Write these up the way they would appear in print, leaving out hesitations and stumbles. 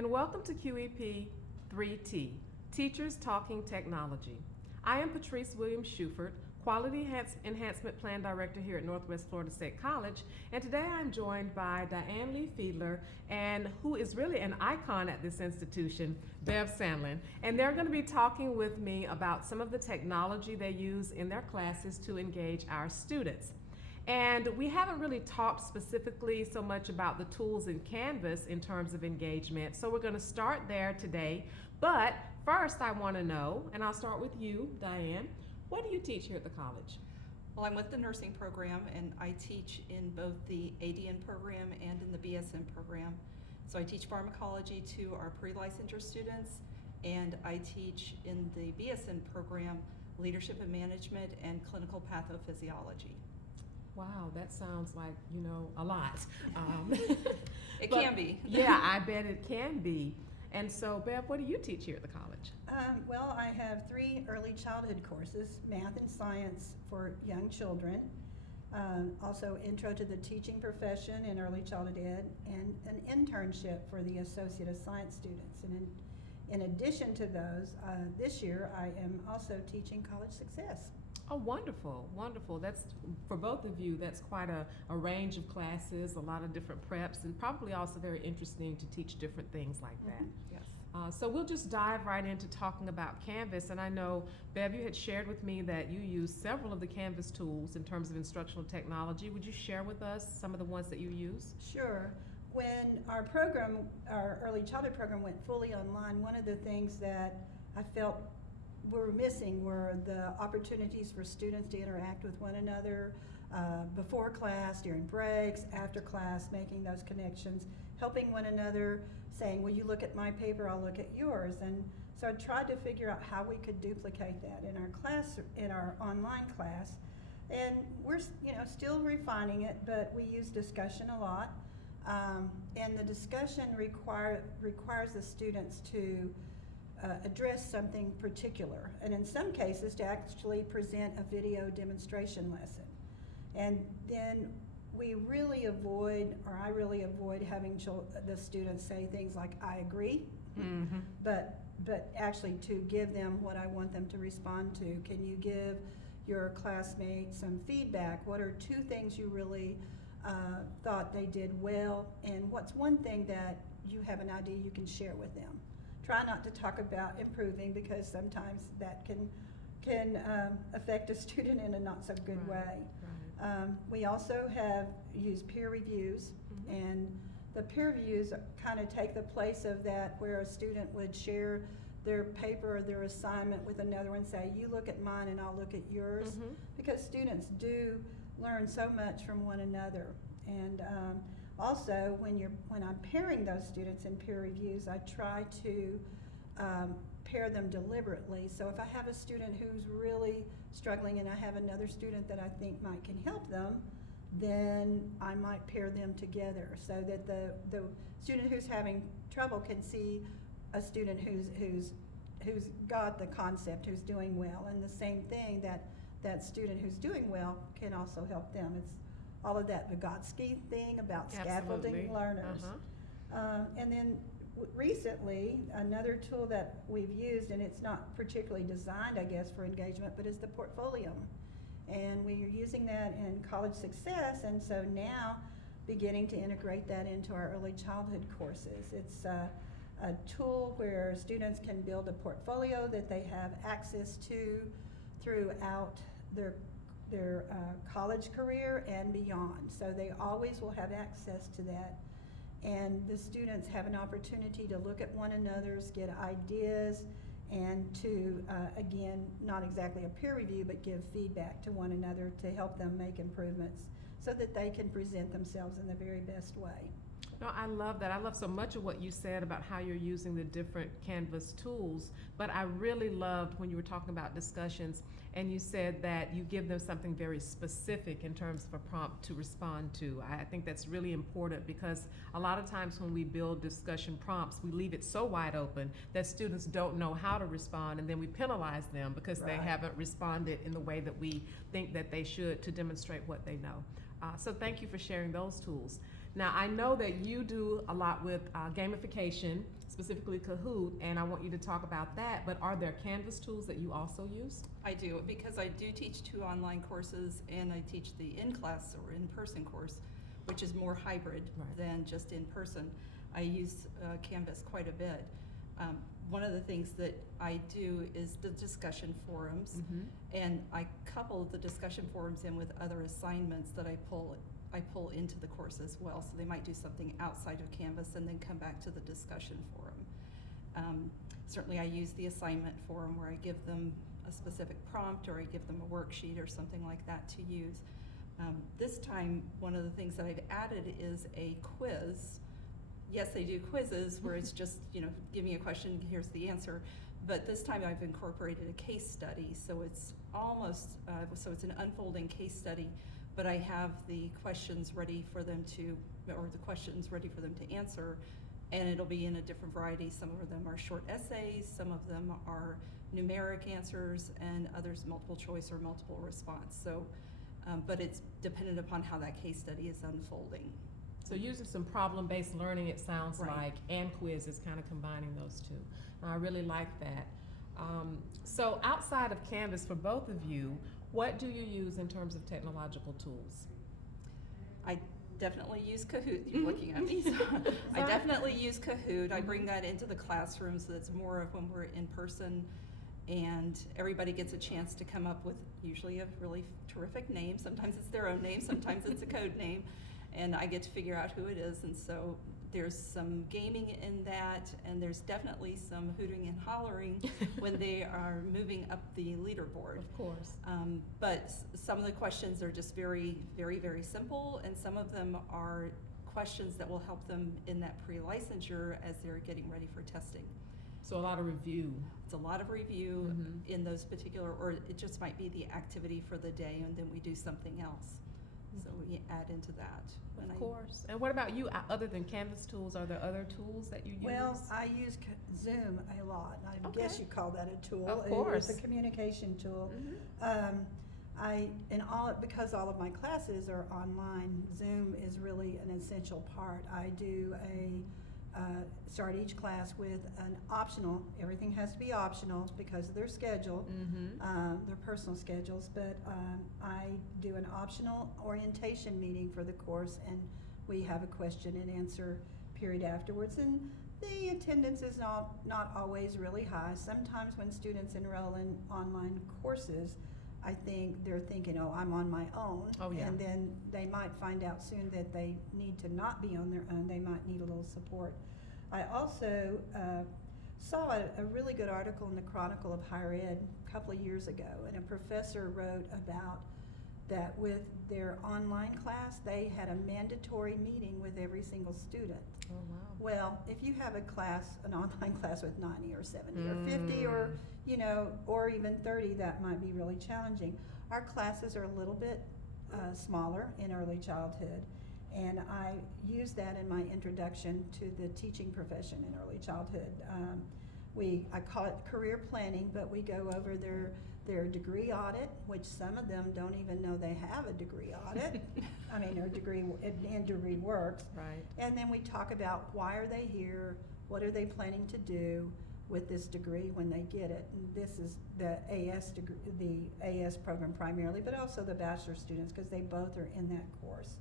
and welcome to QEP 3T, Teachers Talking Technology. I am Patrice Williams-Shuford, Quality Enhancement Plan Director here at Northwest Florida State College, and today I'm joined by Daianne Lee-Fiedler, and who is really an icon at this institution, Bev Sandlin, and they're going to be talking with me about some of the technology they use in their classes to engage our students. And we haven't really talked specifically so much about the tools in Canvas in terms of engagement, so we're going to start there today. But first I want to know, and I'll start with you, Daianne, what do you teach here at the college? Well, I'm with the nursing program, and I teach in both the ADN program and in the BSN program. So I teach pharmacology to our pre-licensure students, and I teach in the BSN program leadership and management and clinical pathophysiology. Wow, that sounds like, a lot. It can be. Yeah, I bet it can be. And so, Bev, what do you teach here at the college? Well, I have 3 early childhood courses, math and science for young children, also intro to the teaching profession in early childhood ed, and an internship for the Associate of Science students. And in addition to those, this year I am also teaching college success. Oh, wonderful, wonderful. That's, for both of you, that's quite a range of classes, a lot of different preps, and probably also very interesting to teach different things like that. Yes. So we'll just dive right into talking about Canvas, and I know, Bev, you had shared with me that you use several of the Canvas tools in terms of instructional technology. Would you share with us some of the ones that you use? Sure. When our program, our early childhood program, went fully online, one of the things that I felt were missing were the opportunities for students to interact with one another before class, during breaks, after class, making those connections, helping one another, saying, well, you look at my paper, I'll look at yours. And so I tried to figure out how we could duplicate that in our class, in our online class. And we're still refining it, but we use discussion a lot. And the discussion requires the students to address something particular, and in some cases to actually present a video demonstration lesson. And then we really avoid, or I really avoid, having the students say things like, I agree, but actually to give them what I want them to respond to. Can you give your classmates some feedback? What are 2 things you really thought they did well, and what's one thing that you have an idea you can share with them? Try not to talk about improving, because sometimes that can affect a student in a not so good way. Right. We also have used peer reviews, and the peer reviews kind of take the place of that, where a student would share their paper or their assignment with another and say, you look at mine and I'll look at yours, because students do learn so much from one another. And also, when I'm pairing those students in peer reviews, I try to pair them deliberately. So if I have a student who's really struggling and I have another student that I think can help them, then I might pair them together, so that the student who's having trouble can see a student who's got the concept, who's doing well, and the same thing, that student who's doing well can also help them. It's all of that Vygotsky thing about scaffolding learners. And then recently, another tool that we've used, and it's not particularly designed, I guess, for engagement, but is the portfolio. And we are using that in college success, and so now beginning to integrate that into our early childhood courses. It's a tool where students can build a portfolio that they have access to throughout their college career and beyond. So they always will have access to that. And the students have an opportunity to look at one another's, get ideas, and to, again, not exactly a peer review, but give feedback to one another to help them make improvements so that they can present themselves in the very best way. No, I love that. I love so much of what you said about how you're using the different Canvas tools, but I really loved when you were talking about discussions and you said that you give them something very specific in terms of a prompt to respond to. I think that's really important, because a lot of times when we build discussion prompts, we leave it so wide open that students don't know how to respond, and then we penalize them because they haven't responded in the way that we think that they should to demonstrate what they know. So thank you for sharing those tools. Now, I know that you do a lot with gamification, specifically Kahoot, and I want you to talk about that, but are there Canvas tools that you also use? I do, because I do teach 2 online courses, and I teach the in-class or in-person course, which is more hybrid Right. than just in person. I use Canvas quite a bit. One of the things that I do is the discussion forums, and I couple the discussion forums in with other assignments that I pull into the course as well. So they might do something outside of Canvas and then come back to the discussion forum. Certainly I use the assignment forum where I give them a specific prompt, or I give them a worksheet or something like that to use. This time, one of the things that I've added is a quiz. Yes, they do quizzes where it's just, give me a question, here's the answer. But this time I've incorporated a case study, so it's almost, so it's an unfolding case study, but I have the questions ready for them to answer, and it'll be in a different variety. Some of them are short essays, some of them are numeric answers, and others multiple choice or multiple response. So, but it's dependent upon how that case study is unfolding. So using some problem-based learning, it sounds Right. like, and quizzes, kind of combining those two. I really like that. So outside of Canvas, for both of you, what do you use in terms of technological tools? I definitely use Kahoot. You're looking at me. So I definitely use Kahoot. I bring that into the classroom, so that's more of when we're in person, and everybody gets a chance to come up with usually a really terrific name. Sometimes it's their own name, sometimes it's a code name, and I get to figure out who it is. And so there's some gaming in that, and there's definitely some hooting and hollering when they are moving up the leaderboard. Of course. But some of the questions are just very, very, very simple, and some of them are questions that will help them in that pre-licensure as they're getting ready for testing. So a lot of review. It's a lot of review in those particular, or it just might be the activity for the day, and then we do something else. So we add into that. Of course. And what about you? Other than Canvas tools, are there other tools that you use? Well, I use Zoom a lot. I guess Okay. you call that a tool. Of course. It's a communication tool. Because all of my classes are online, Zoom is really an essential part. I do start each class with an optional. Everything has to be optional because of their schedule, their personal schedules. But I do an optional orientation meeting for the course, and we have a question and answer period afterwards. And the attendance is not always really high. Sometimes when students enroll in online courses, I think they're thinking, oh, I'm on my own. Oh, yeah. And then they might find out soon that they need to not be on their own. They might need a little support. I also saw a really good article in the Chronicle of Higher Ed a couple of years ago, and a professor wrote about that with their online class, they had a mandatory meeting with every single student. Oh, wow. Well, if you have an online class with 90 or 70 or 50 or, or even 30, that might be really challenging. Our classes are a little bit smaller in early childhood, and I use that in my introduction to the teaching profession in early childhood. I call it career planning, but we go over their degree audit, which some of them don't even know they have a degree audit. Or degree and degree works. Right. And then we talk about why are they here, what are they planning to do with this degree when they get it. And this is the AS degree, the AS program primarily, but also the bachelor students, because they both are in that course.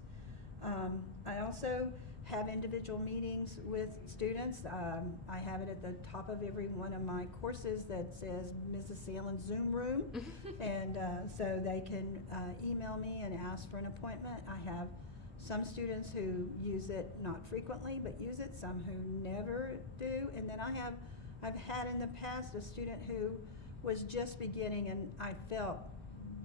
I also have individual meetings with students. I have it at the top of every one of my courses that says Mrs. Sandlin Zoom Room, and so they can email me and ask for an appointment. I have some students who use it not frequently, but use it, some who never do, and then I've had in the past a student who was just beginning, and I felt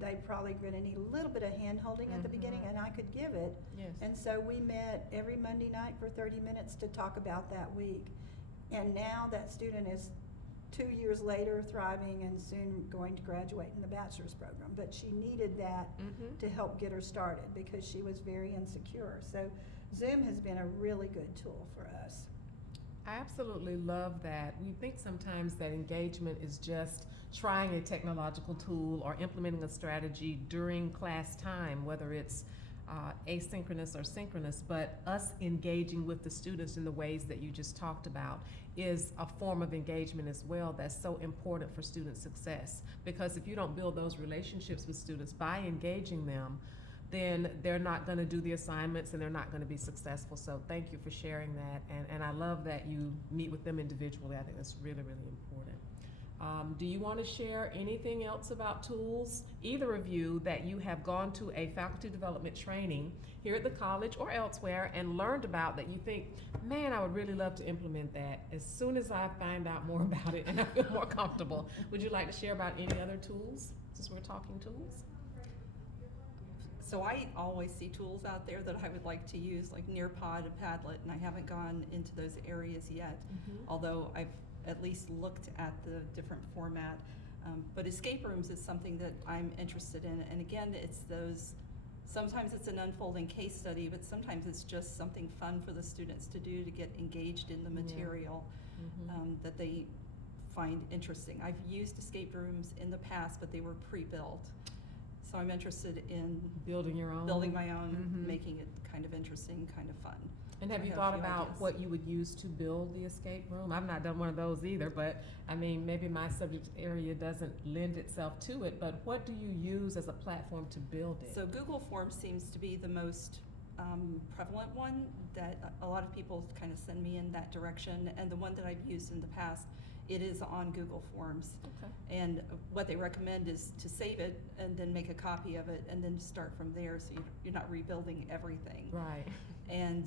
they probably going to need a little bit of hand-holding at the beginning, and I could give it. Yes. And so we met every Monday night for 30 minutes to talk about that week. And now that student is 2 years later thriving and soon going to graduate in the bachelor's program. But she needed that to help get her started because she was very insecure. So Zoom has been a really good tool for us. I absolutely love that. We think sometimes that engagement is just trying a technological tool or implementing a strategy during class time, whether it's asynchronous or synchronous, but us engaging with the students in the ways that you just talked about is a form of engagement as well that's so important for student success. Because if you don't build those relationships with students by engaging them, then they're not going to do the assignments and they're not going to be successful. So thank you for sharing that, and I love that you meet with them individually. I think that's really, really important. Do you want to share anything else about tools, either of you, that you have gone to a faculty development training here at the college or elsewhere and learned about that you think, man, I would really love to implement that as soon as I find out more about it and I feel more comfortable? Would you like to share about any other tools, since we're talking tools? So I always see tools out there that I would like to use, like Nearpod and Padlet, and I haven't gone into those areas yet, although I've at least looked at the different format. But escape rooms is something that I'm interested in, and again, it's those, sometimes it's an unfolding case study, but sometimes it's just something fun for the students to do to get engaged in the material that they find interesting. I've used escape rooms in the past, but they were pre-built. So I'm interested in building your own, building my own, making it kind of interesting, kind of fun. And have you thought about what you would use to build the escape room? I've not done one of those either, but I mean, maybe my subject area doesn't lend itself to it, but what do you use as a platform to build it? So Google Forms seems to be the most prevalent one, that a lot of people kind of send me in that direction, and the one that I've used in the past, it is on Google Forms. Okay. And what they recommend is to save it and then make a copy of it and then start from there, so you're not rebuilding everything. Right. And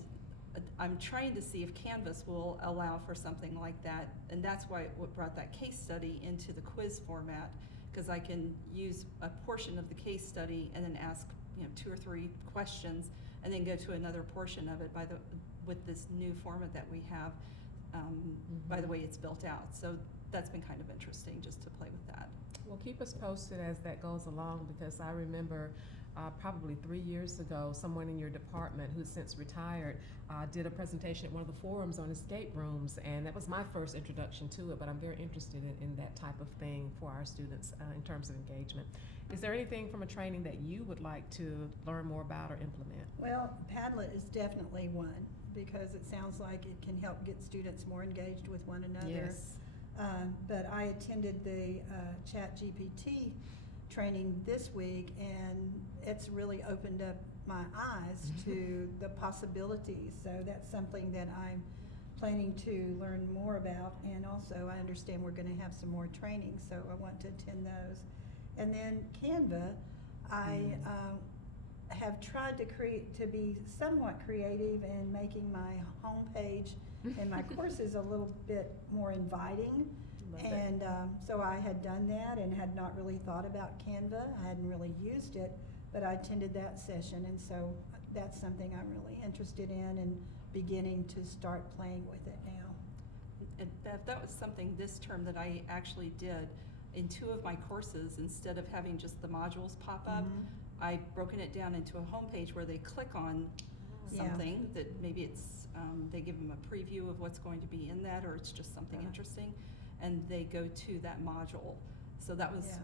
I'm trying to see if Canvas will allow for something like that, and that's why what brought that case study into the quiz format, because I can use a portion of the case study and then ask 2 or 3 questions, and then go to another portion of it with this new format that we have. By the way it's built out, so that's been kind of interesting just to play with that. Well, keep us posted as that goes along, because I remember probably 3 years ago, someone in your department who's since retired did a presentation at one of the forums on escape rooms, and that was my first introduction to it, but I'm very interested in that type of thing for our students in terms of engagement. Is there anything from a training that you would like to learn more about or implement? Well, Padlet is definitely one, because it sounds like it can help get students more engaged with one another. Yes. But I attended the ChatGPT training this week, and it's really opened up my eyes to the possibilities. So that's something that I'm planning to learn more about, and also I understand we're going to have some more training, so I want to attend those. And then Canva, I have tried to be somewhat creative in making my homepage and my courses a little bit more inviting. And so I had done that and had not really thought about Canva. I hadn't really used it, but I attended that session, and so that's something I'm really interested in and beginning to start playing with it now. And that was something this term that I actually did in 2 of my courses. Instead of having just the modules pop up, I've broken it down into a homepage where they click on something that maybe it's they give them a preview of what's going to be in that, or it's just something interesting, and they go to that module. So that was,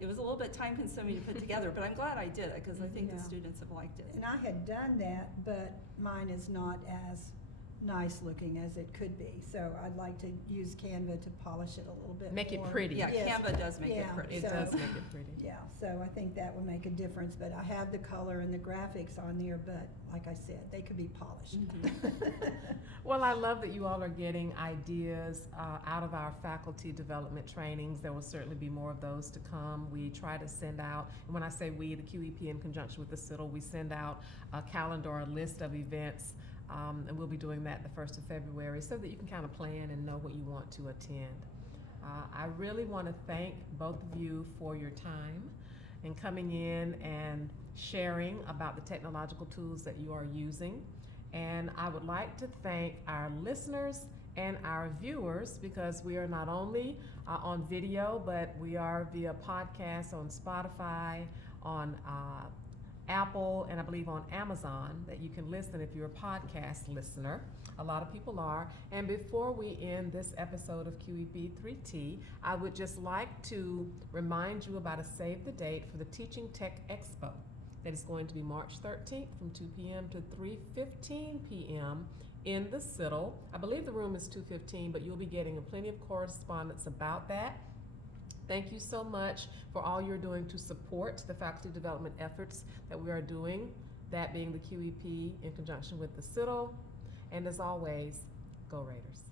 it was a little bit time consuming to put together, but I'm glad I did it, because I think the students have liked it. And I had done that, but mine is not as nice looking as it could be. So I'd like to use Canva to polish it a little bit Make more. it pretty. Yeah, Yes. Canva does make it pretty. It does make it pretty. Yeah, so I think that would make a difference, but I have the color and the graphics on there, but like I said, they could be polished. Well, I love that you all are getting ideas out of our faculty development trainings. There will certainly be more of those to come. We try to send out, and when I say we, the QEP in conjunction with the CITL, we send out a calendar or a list of events, and we'll be doing that the 1st of February, so that you can kind of plan and know what you want to attend. I really want to thank both of you for your time and coming in and sharing about the technological tools that you are using. And I would like to thank our listeners and our viewers, because we are not only on video, but we are via podcast on Spotify, on Apple, and I believe on Amazon, that you can listen if you're a podcast listener. A lot of people are. And before we end this episode of QEP 3T, I would just like to remind you about a save the date for the Teaching Tech Expo That is going to be March 13th from 2 p.m. to 3:15 p.m. in the Citadel. I believe the room is 215, but you'll be getting plenty of correspondence about that. Thank you so much for all you're doing to support the faculty development efforts that we are doing, that being the QEP in conjunction with the Citadel. And as always, go Raiders.